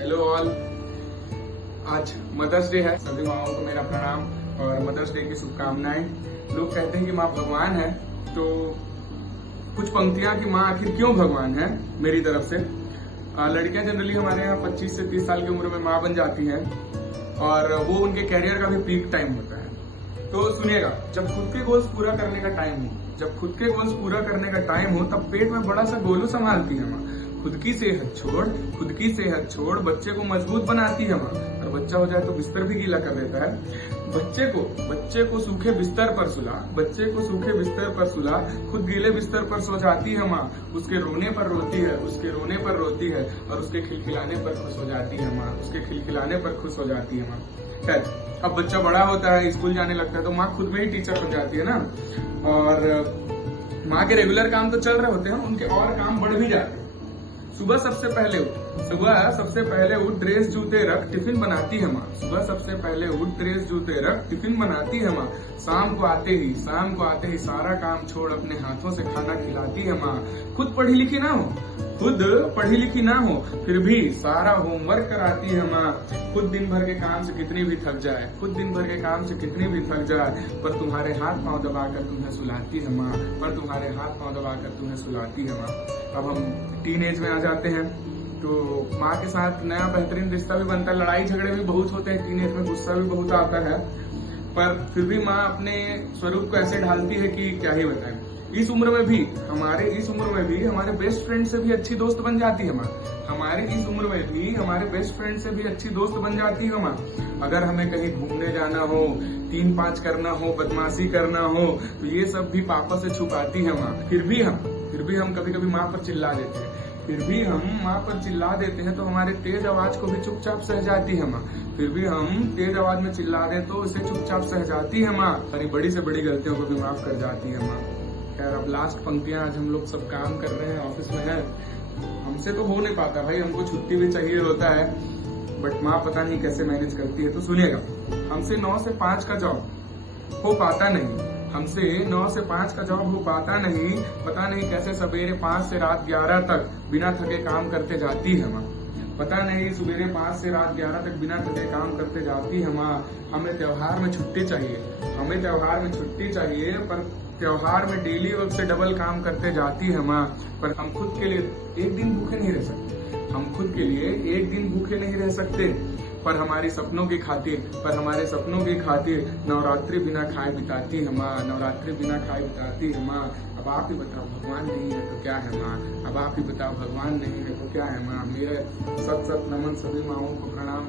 Hello all. आज mother's day है। सभी माओं को मेरा प्रणाम और मदर्स डे की शुभकामनाएं। लोग कहते हैं कि माँ भगवान है, तो कुछ पंक्तियां कि माँ आखिर क्यों भगवान है मेरी तरफ से। लड़कियां जनरली हमारे यहाँ 25 से 30 साल की उम्र में माँ बन जाती हैं और वो उनके कैरियर का भी पीक टाइम होता है। तो सुनिएगा, जब खुद के गोल्स पूरा करने का टाइम हो, जब खुद के गोल्स पूरा करने का टाइम हो, तब पेट में बड़ा सा गोलू संभालती है माँ। खुद की सेहत छोड़ बच्चे को मजबूत बनाती है माँ। और बच्चा हो जाए तो बिस्तर भी गीला कर देता है। बच्चे को सूखे बिस्तर पर सुला, खुद गीले बिस्तर पर सो जाती है माँ। उसके रोने पर रोती है और उसके खिलखिलाने पर खुश हो जाती है माँ। खैर, अब बच्चा बड़ा होता है, स्कूल जाने लगता है, तो माँ खुद में ही टीचर बन जाती है ना। और माँ के रेगुलर काम तो चल रहे होते हैं, उनके और काम बढ़ भी जाते हैं। सुबह सबसे पहले उठ ड्रेस जूते रख टिफिन बनाती है माँ। शाम को आते ही सारा काम छोड़ अपने हाथों से खाना खिलाती है माँ। खुद पढ़ी लिखी ना हो फिर भी सारा होमवर्क कराती है माँ। खुद दिन भर के काम से कितनी भी थक जाए, पर तुम्हारे हाथ पांव दबाकर तुम्हें सुलाती है माँ। अब हम टीन एज में आ जाते हैं, तो माँ के साथ नया बेहतरीन रिश्ता भी बनता है। लड़ाई झगड़े भी बहुत होते हैं टीन एज में, गुस्सा भी बहुत आता है, पर फिर भी माँ अपने स्वरूप को ऐसे ढालती है कि क्या ही बताएं। इस उम्र में भी हमारे बेस्ट फ्रेंड से भी अच्छी दोस्त बन जाती है माँ। अगर हमें कहीं घूमने जाना हो, 3-5 करना हो, बदमाशी करना हो, तो ये सब भी पापा से छुपाती है माँ। फिर भी हम कभी माँ पर चिल्ला देते हैं। तो हमारे तेज आवाज को भी चुपचाप सह जाती है माँ। हमारी बड़ी से बड़ी गलतियों को भी माफ कर जाती है माँ। खैर, अब लास्ट पंक्तियां। आज हम लोग सब काम कर रहे हैं, ऑफिस में है, हमसे तो हो नहीं पाता भाई, हमको छुट्टी भी चाहिए होता है, बट माँ पता नहीं कैसे मैनेज करती है। तो सुनिएगा, हमसे 9 से 5 का जॉब हो पाता नहीं, पता नहीं कैसे सवेरे 5 से रात 11 तक बिना थके काम करते जाती है माँ। हमें त्योहार में छुट्टी चाहिए, पर त्योहार में डेली वर्क से डबल काम करते जाती है माँ। पर हम खुद के लिए एक दिन भूखे नहीं रह सकते, पर हमारे सपनों की खातिर नवरात्रि बिना खाए बिताती है माँ। अब आप ही बताओ, भगवान नहीं है तो क्या है माँ। मेरे सत नमन, सभी माओं को प्रणाम।